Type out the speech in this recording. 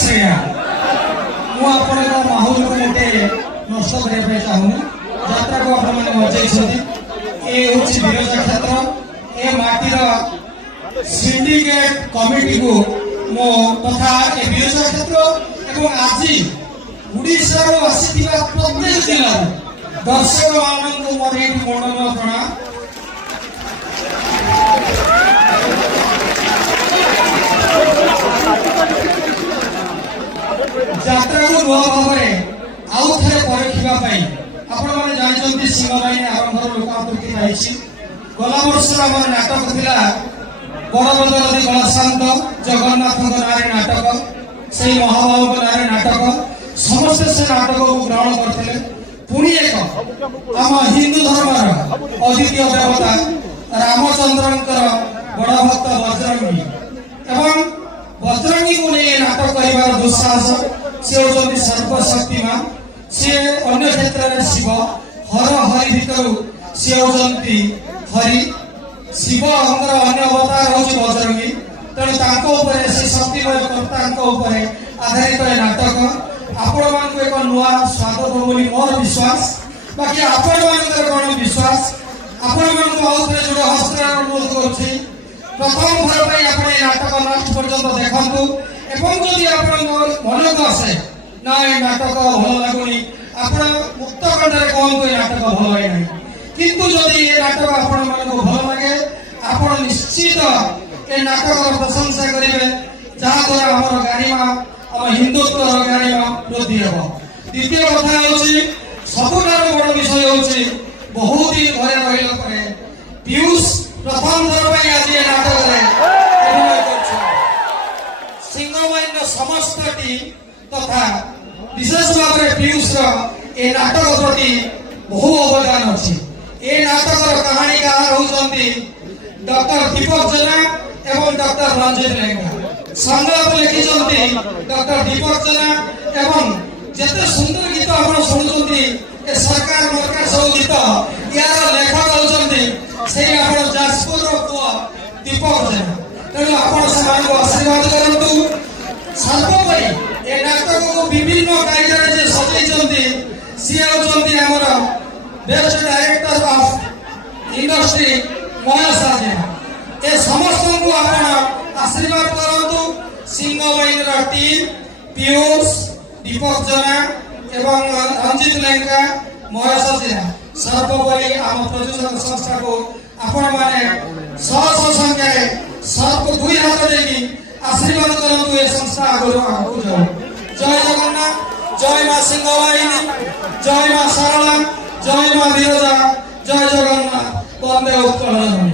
श्रेया मुझे माहौल को गोटे नष्ट करने चाहूँ यात्रा को आपने बजाई विरजा क्षेत्र ए माटीर सिंडिकेट कमिटी को मो तथा ए विरजा क्षेत्र एवं आज उड़ीसा आसी प्रत्येक जिला दर्शक मान मोर ये मंडल प्रणाम। यात्रा को नुआ भाव में आउ थे परीक्षा आपण मैंने जानते सिंहबाहिनी आरंभ लोकादृति रही गला वर्ष आम नाटक था बड़बदर कलाशांत जगन्नाथ ना नाटक से महाबाहु ना नाटक समस्ते से नाटक को ग्रहण करते पुणी एक आम हिंदू धर्म अद्वितीय देवता रामचंद्र बड़ भक्त बजरंगी एवं बजरंगी को नहीं नाटक कर दुस्साहस से होती सर्वशक्तिमान सी अन्य क्षेत्र में शिव हर हरि भितर सी होती हरि शिव अंगर अन्य अवतार हूँ बजरंगी तेणु से शक्तिमय कर्ता आधारित नाटक आपण मान एक नुआ स्वागत हो मोर विश्वास बाकी आपण मान विश्वास आपण मान जोड़े हस्त अनुरोध कर प्रथम थर पर नाटक लास्ट पर्यंत देखु एवं जदि मन को आसे ना ये नाटक भल लगुनि आप मुक्त कंठे कहतु ये नाटक भल है किंतु जदि ये नाटक आपण मानक भल लगे आप निश्चित ये नाटक प्रशंसा करेंगे जहाँ द्वारा आम गारिमा आम हिंदुत्व गारिमा वृद्धि हे। द्वितीय कथा सबुठार बड़ विषय हूँ बहुत दिन घरे रहा पीयूष प्रथम थर पर आज ये नाटक सिंहबाहिनी समस्त टीम तथा विशेष भाव में पीयूष ए नाटक प्रति बहु अवदान अच्छी ए नाटक कहानीकार होती डॉक्टर दीपक जेना एवं डॉक्टर रंजित लेंगा संगत लिखिंट डॉक्टर दीपक जेना एवं जिते सुंदर गीत आप शुणुंट ए सरकार मरकार सब गीत यार लेखक होती जाजपुर पुआ दीपक जेना तेणु आप आशीर्वाद करूँ सर्वोपरि ए नाटक को विभिन्न कायदार जे सजाई सी होती आमर best director of industry Mahesh Jena ए समस्त को आप आशीर्वाद करूँ सिंहबाहिनी टीम पीयूष दीपक जेना एवं रंजित लेंका महेश जेना सर्वोपरि आम प्रयोजक संस्था को आपण मैंने शह संख्या सबको दुई हाथ देगी आशीर्वाद करूँ ये संस्था आगु जाओ। जय जगन्नाथ जय मां सिंहबाहिनी जय मां सारला जय मां विरजा जय जगन्नाथ वंदे उत्कल।